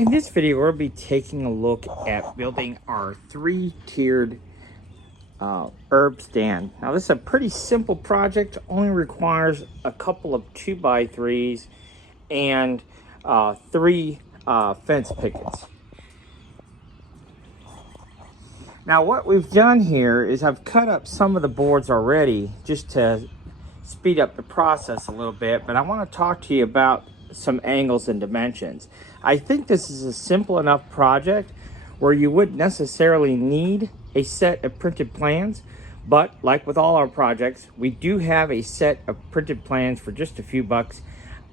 In this video, we'll be taking a look at building our three-tiered herb stand. Now, this is a pretty simple project, only requires a couple of 2x3s and three fence pickets. Now, what we've done here is I've cut up some of the boards already just to speed up the process a little bit, but I want to talk to you about some angles and dimensions. I think this is a simple enough project where you wouldn't necessarily need a set of printed plans, but like with all our projects, we do have a set of printed plans for just a few bucks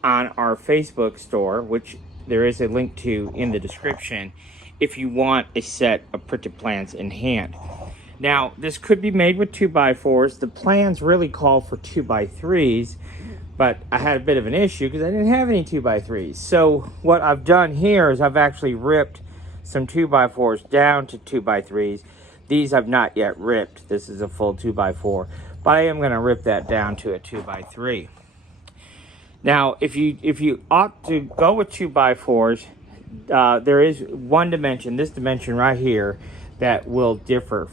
on our Facebook store, which there is a link to in the description if you want a set of printed plans in hand. Now, this could be made with 2x4s. The plans really call for 2x3s, but I had a bit of an issue because I didn't have any 2x3s. So what I've done here is I've actually ripped some 2x4s down to 2x3s. These I've not yet ripped. This is a full 2x4, but I am going to rip that down to a 2x3. Now, if you opt to go with 2x4s, there is one dimension, this dimension right here, that will differ.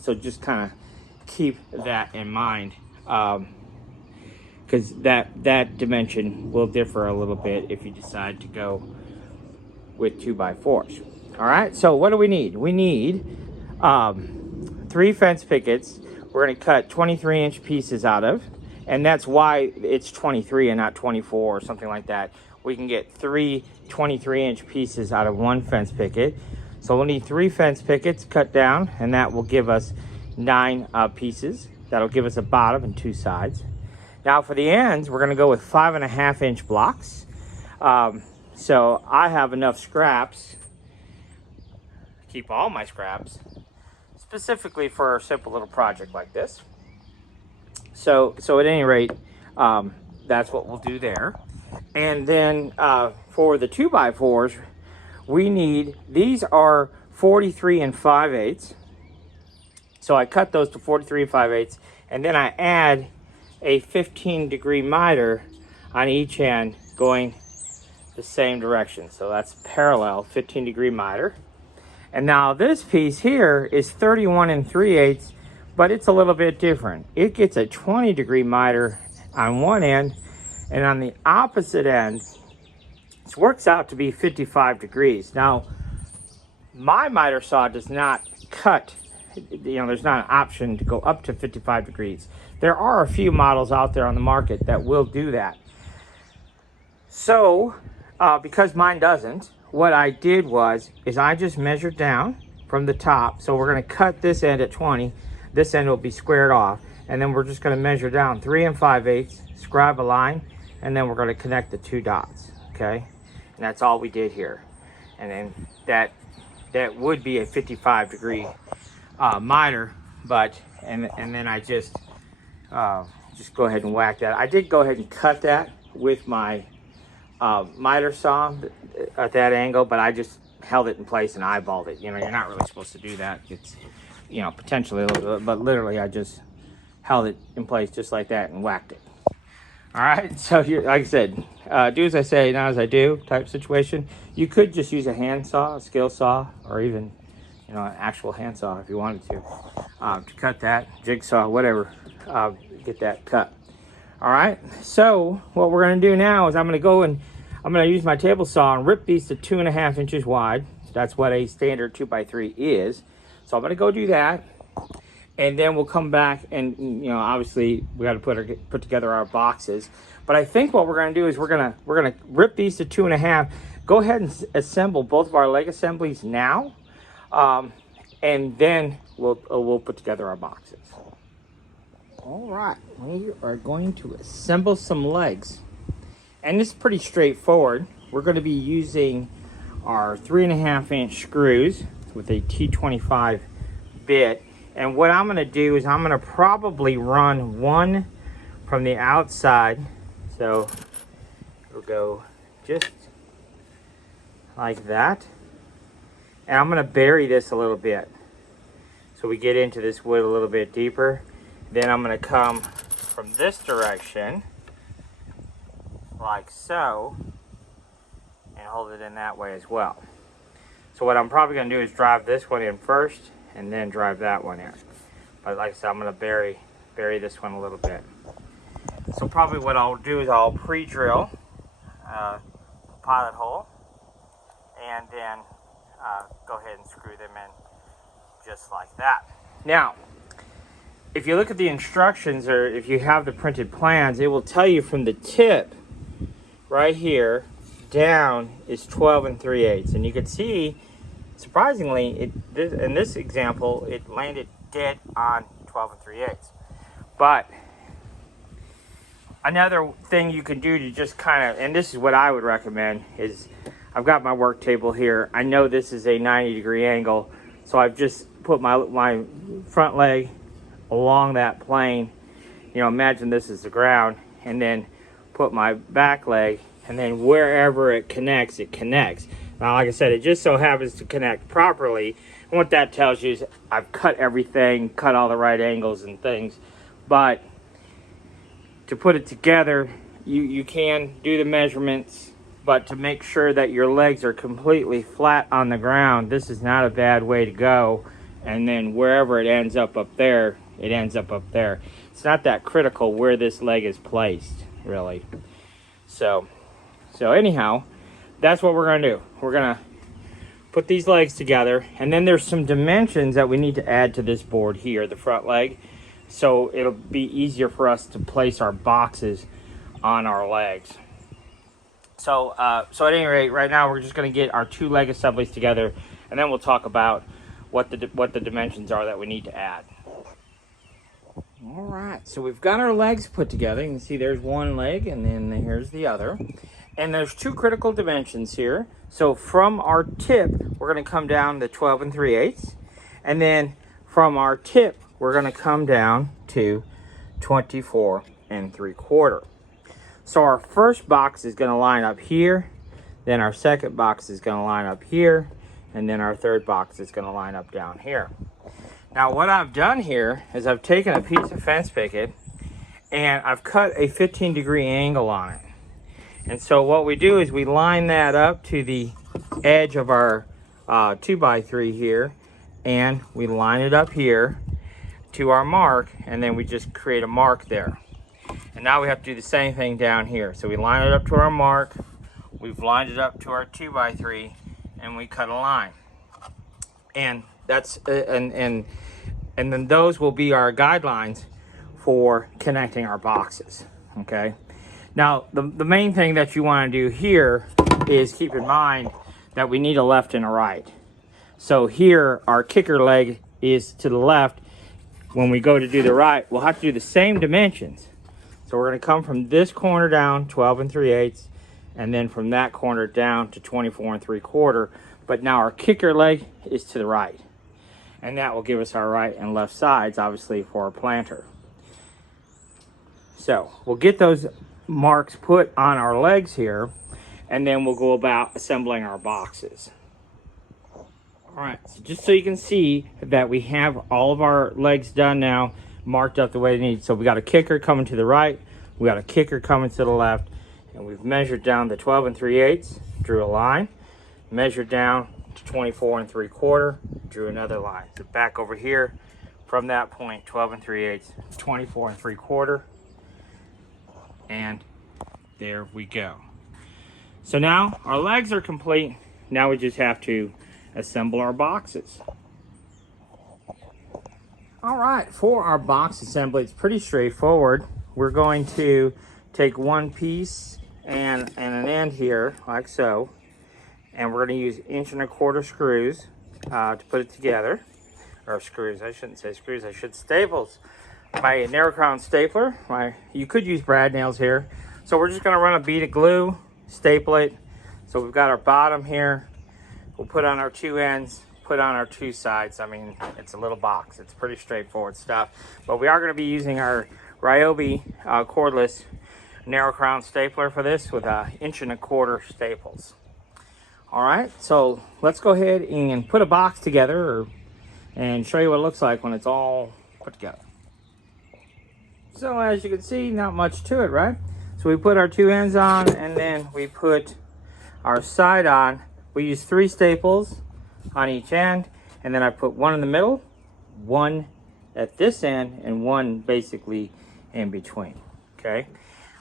So just kind of keep that in mind. Because that dimension will differ a little bit if you decide to go with 2x4s. All right, so what do we need? We need 3 fence pickets. We're going to cut 23-inch pieces out of, and that's why it's 23 and not 24 or something like that. We can get 3 23-inch pieces out of one fence picket. So we'll need 3 fence pickets cut down, and that will give us 9 pieces. That'll give us a bottom and 2 sides. Now for the ends, we're going to go with 5.5-inch blocks. So I have enough scraps, keep all my scraps, specifically for a simple little project like this. So at any rate, that's what we'll do there. And then for the 2x4s, we need, these are 43 5/8. So I cut those to 43 5/8, and then I add a 15-degree miter on each end going the same direction. So that's parallel 15-degree miter. And now this piece here is 31 3/8, but it's a little bit different. It gets a 20-degree miter on one end, and on the opposite end, it works out to be 55 degrees. Now, my miter saw does not cut, there's not an option to go up to 55 degrees. There are a few models out there on the market that will do that. So, because mine doesn't, what I did is I just measured down from the top. So we're going to cut this end at 20. This end will be squared off. And then we're just going to measure down 3 5/8, scribe a line, and then we're going to connect the 2 dots, okay? And that's all we did here. And then that would be a 55-degree miter, but and then I just go ahead and whack that. I did go ahead and cut that with my miter saw at that angle, but I just held it in place and eyeballed it. You're not really supposed to do that. It's potentially a little bit, but literally I just held it in place just like that and whacked it. All right, so like I said, do as I say, not as I do type situation. You could just use a hand saw, a skill saw, or even an actual hand saw if you wanted to cut that, jigsaw, whatever, get that cut. All right, so what we're going to do now is I'm going to use my table saw and rip these to 2.5 inches wide. That's what a standard 2x3 is. So I'm going to go do that, and then we'll come back and obviously we got to put together our boxes. But I think what we're going to do is we're going to rip these to 2.5. Go ahead and assemble both of our leg assemblies now, and then we'll put together our boxes. All right, we are going to assemble some legs, and this is pretty straightforward. We're going to be using our 3.5-inch screws with a T25 bit, and what I'm going to do is I'm going to probably run one from the outside, so it'll go just like that, and I'm going to bury this a little bit so we get into this wood a little bit deeper. Then I'm going to come from this direction like so, and hold it in that way as well. So what I'm probably going to do is drive this one in first and then drive that one in. But like I said, I'm going to bury this one a little bit. So probably what I'll do is I'll pre-drill pilot hole and then go ahead and screw them in just like that. Now, if you look at the instructions, or if you have the printed plans, it will tell you from the tip right here down is 12 3/8, and you can see, surprisingly, in this example, it landed dead on 12 3/8. But another thing you can do to just kind of, and this is what I would recommend, is I've got my work table here. I know this is a 90-degree angle, so I've just put my front leg along that plane. You know, imagine this is the ground, and then put my back leg, and then wherever it connects, it connects. Now, like I said, it just so happens to connect properly. And what that tells you is I've cut everything, cut all the right angles and things. But to put it together, you can do the measurements, but to make sure that your legs are completely flat on the ground, this is not a bad way to go. And then wherever it ends up there, it ends up there. It's not that critical where this leg is placed, really. So anyhow, that's what we're going to do. We're going to put these legs together, and then there's some dimensions that we need to add to this board here, the front leg, so it'll be easier for us to place our boxes on our legs. So at any rate, right now we're just going to get our two leg assemblies together, and then we'll talk about what the dimensions are that we need to add. All right, so we've got our legs put together. You can see there's one leg, and then here's the other. And there's two critical dimensions here. So from our tip, we're going to come down to 12 3/8. And then from our tip, we're going to come down to 24 3/4. So our first box is going to line up here. Then our second box is going to line up here. And then our third box is going to line up down here. Now what I've done here is I've taken a piece of fence picket and I've cut a 15-degree angle on it. And so what we do is we line that up to the edge of our 2x3 here, and we line it up here to our mark, and then we just create a mark there. And now we have to do the same thing down here. So we line it up to our mark, we've lined it up to our 2x3, and we cut a line. And that's and then those will be our guidelines for connecting our boxes. Okay. Now the main thing that you want to do here is keep in mind that we need a left and a right. So here our kicker leg is to the left. When we go to do the right, we'll have to do the same dimensions. So we're going to come from this corner down 12 3/8, and then from that corner down to 24 3/4. But now our kicker leg is to the right, and that will give us our right and left sides, obviously, for our planter. So we'll get those marks put on our legs here, and then we'll go about assembling our boxes. All right, so just so you can see that we have all of our legs done now, marked up the way they need. So we got a kicker coming to the right, we got a kicker coming to the left, and we've measured down the 12 3/8, drew a line, measured down to 24 3/4, drew another line. So back over here, from that point, 12 3/8, 24 3/4, and there we go. So now our legs are complete. Now we just have to assemble our boxes. All right, for our box assembly, it's pretty straightforward. We're going to take one piece and an end here, like so, and we're going to use 1 1/4 screws to put it together. Or screws, I shouldn't say screws, I should staples. My narrow crown stapler, you could use brad nails here. So we're just going to run a bead of glue, staple it. So we've got our bottom here. We'll put on our two ends, put on our two sides. I mean, it's a little box. It's pretty straightforward stuff. But we are going to be using our Ryobi cordless narrow crown stapler for this with 1 1/4 staples. All right, so let's go ahead and put a box together and show you what it looks like when it's all put together. So as you can see, not much to it, right? So we put our two ends on, and then we put our side on, we use 3 staples on each end, and then I put one in the middle, one at this end, and one basically in between. Okay.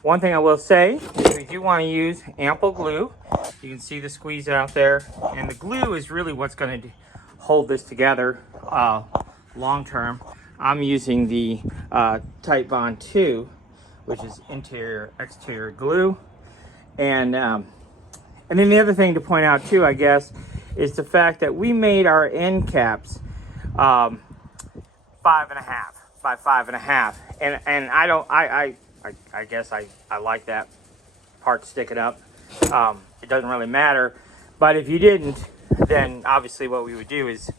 One thing I will say is we do want to use ample glue. You can see the squeeze out there, and the glue is really what's going to hold this together long term. I'm using the Type Bond 2, which is interior exterior glue, and then the other thing to point out too, I guess, is the fact that we made our end caps 5.5 by 5.5, and I guess I like that part sticking up. It doesn't really matter, but if you didn't, then obviously what we would do is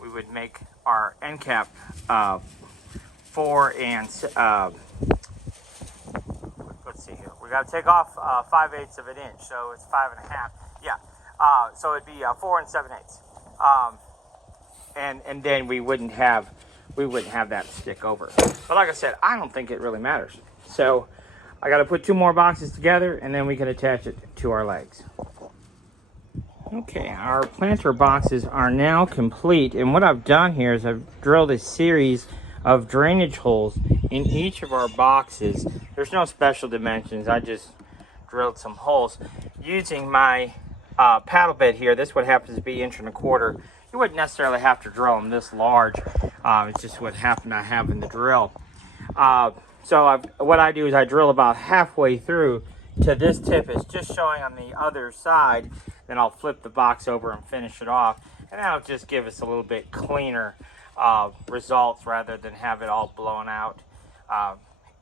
we would make our end cap 4 and let's see here. We got to take off 5/8 of an inch, so it's 5.5. Yeah. So it'd be 4 7/8. And then we wouldn't have that stick over. But like I said, I don't think it really matters. So I got to put 2 more boxes together, and then we can attach it to our legs. Okay, our planter boxes are now complete, and what I've done here is I've drilled a series of drainage holes in each of our boxes. There's no special dimensions. I just drilled some holes using my paddle bed here. This one happens to be 1.25 inches. You wouldn't necessarily have to drill them this large. It's just what happened to have in the drill. So what I do is I drill about halfway through to this tip is just showing on the other side. Then I'll flip the box over and finish it off, and that'll just give us a little bit cleaner results rather than have it all blown out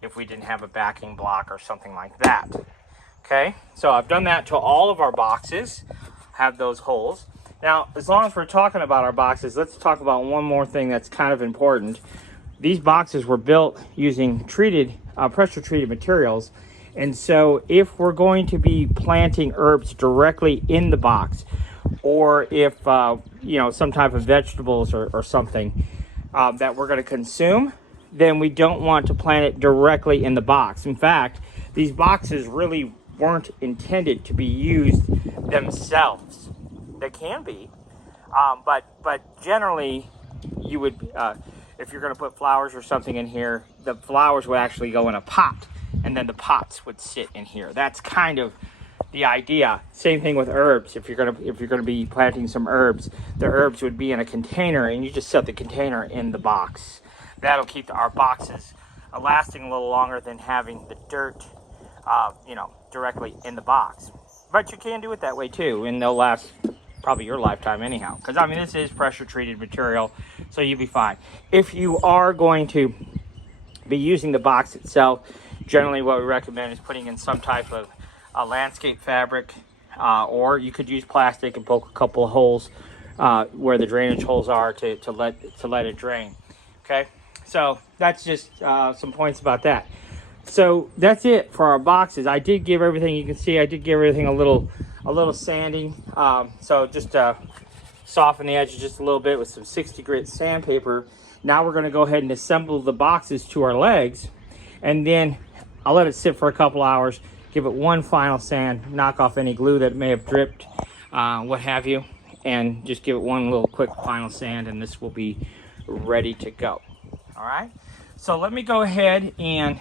if we didn't have a backing block or something like that. Okay, so I've done that to all of our boxes, have those holes. Now, as long as we're talking about our boxes, let's talk about one more thing that's kind of important. These boxes were built using pressure treated materials. And so if we're going to be planting herbs directly in the box, or if, some type of vegetables or something that we're going to consume, then we don't want to plant it directly in the box. In fact, these boxes really weren't intended to be used themselves. They can be, but generally you would, if you're going to put flowers or something in here, the flowers would actually go in a pot, and then the pots would sit in here. That's kind of the idea. Same thing with herbs. If you're gonna be planting some herbs, the herbs would be in a container, and you just set the container in the box. That'll keep our boxes lasting a little longer than having the dirt, directly in the box. But you can do it that way too, and they'll last probably your lifetime anyhow. Because I mean, this is pressure treated material, so you'll be fine. If you are going to be using the box itself, generally what we recommend is putting in some type of landscape fabric, or you could use plastic and poke a couple of holes where the drainage holes are to let it drain. Okay, so that's just some points about that. So that's it for our boxes. I did give everything, you can see I did give everything a little sanding, so just soften the edges just a little bit with some 60 grit sandpaper. Now we're going to go ahead and assemble the boxes to our legs, and then I'll let it sit for a couple hours, give it one final sand, knock off any glue that may have dripped, what have you, and just give it one little quick final sand, and this will be ready to go. All right, so let me go ahead and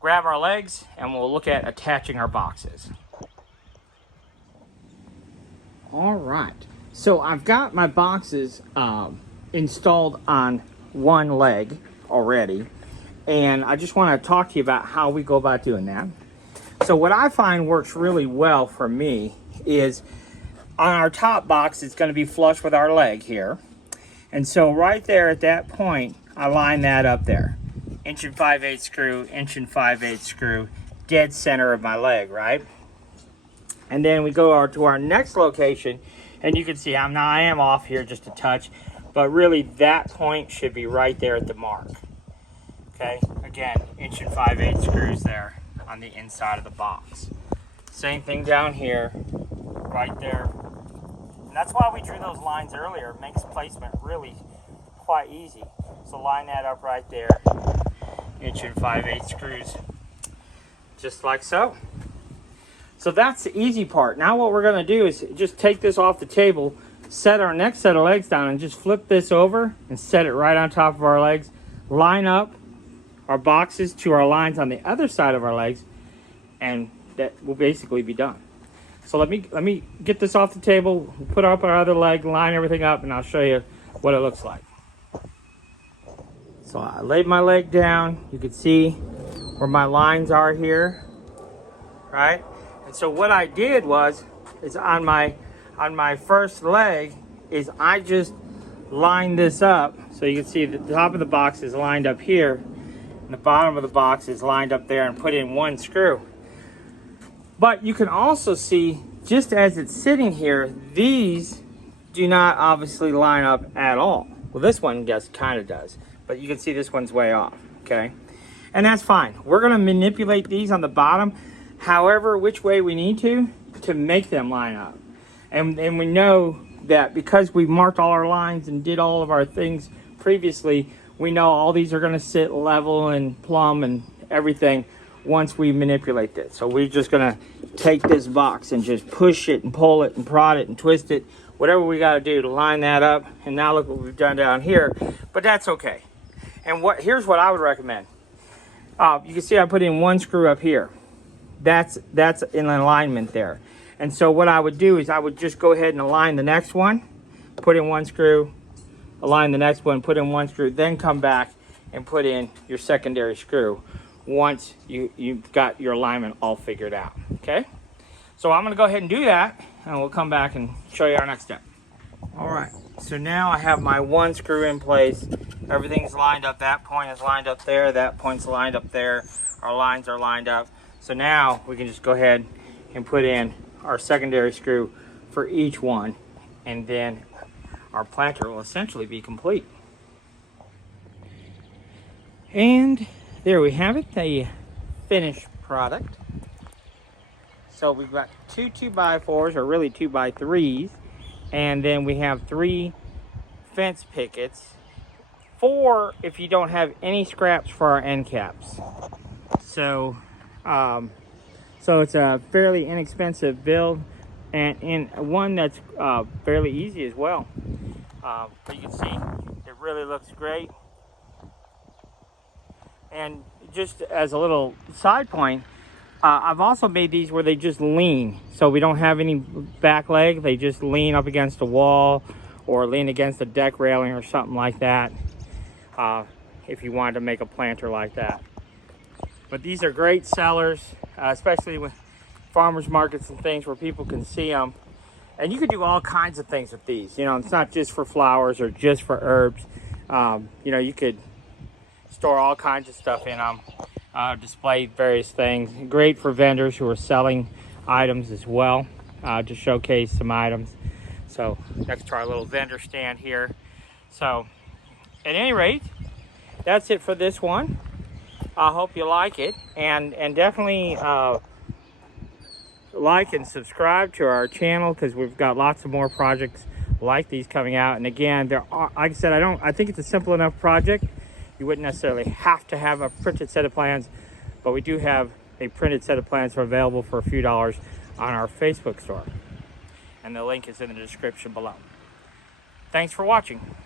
grab our legs, and we'll look at attaching our boxes. All right, so I've got my boxes installed on one leg already, and I just want to talk to you about how we go about doing that. So what I find works really well for me is on our top box, it's going to be flush with our leg here. And so right there at that point, I line that up there. 1 5/8 screw, 1 5/8 screw, dead center of my leg, right? And then we go to our next location, and you can see I am off here just a touch, but really that point should be right there at the mark. Okay, again, 1 5/8 screws there on the inside of the box. Same thing down here, right there. And that's why we drew those lines earlier. It makes placement really quite easy. So line that up right there. 1 5/8 screws, just like so. So that's the easy part. Now what we're gonna do is just take this off the table, set our next set of legs down, and just flip this over and set it right on top of our legs. Line up our boxes to our lines on the other side of our legs, and that will basically be done. So let me get this off the table, put up our other leg, line everything up, and I'll show you what it looks like. So I laid my leg down. You can see where my lines are here, right? And so what I did is on my first leg is I just lined this up. So you can see the top of the box is lined up here, and the bottom of the box is lined up there, and put in one screw. But you can also see, just as it's sitting here, these do not obviously line up at all. Well, this one, yes, kind of does, but you can see this one's way off, okay? And that's fine. We're gonna manipulate these on the bottom however which way we need to make them line up. And we know that because we marked all our lines and did all of our things previously, we know all these are gonna sit level and plumb and everything once we manipulate this. So we're just gonna take this box and just push it and pull it and prod it and twist it, whatever we gotta do to line that up. And now look what we've done down here, but that's okay. And here's what I would recommend. You can see I put in one screw up here. That's in alignment there. And so what I would do is I would just go ahead and align the next one, put in one screw, align the next one, put in one screw, then come back and put in your secondary screw once you've got your alignment all figured out, okay? So I'm gonna go ahead and do that, and we'll come back and show you our next step. All right, so now I have my one screw in place. Everything's lined up. That point is lined up there. That point's lined up there. Our lines are lined up. So now we can just go ahead and put in our secondary screw for each one, and then our planter will essentially be complete. And there we have it, the finished product. So we've got two 2x4s, or really 2x3s, and then we have 3 fence pickets, 4 if you don't have any scraps for our end caps. So it's a fairly inexpensive build, and one that's fairly easy as well. But you can see it really looks great. And just as a little side point, I've also made these where they just lean. So we don't have any back leg. They just lean up against a wall or lean against a deck railing or something like that, if you wanted to make a planter like that. But these are great sellers, especially with farmers markets and things where people can see them. And you can do all kinds of things with these. You know, it's not just for flowers or just for herbs. You know, you could store all kinds of stuff in them, display various things. Great for vendors who are selling items as well, to showcase some items. So next to our little vendor stand here. So at any rate, that's it for this one. I hope you like it, and definitely like and subscribe to our channel, because we've got lots of more projects like these coming out. And again, there are, like I said, I think it's a simple enough project. You wouldn't necessarily have to have a printed set of plans, but we do have a printed set of plans available for a few dollars on our Facebook store, and the link is in the description below. Thanks for watching.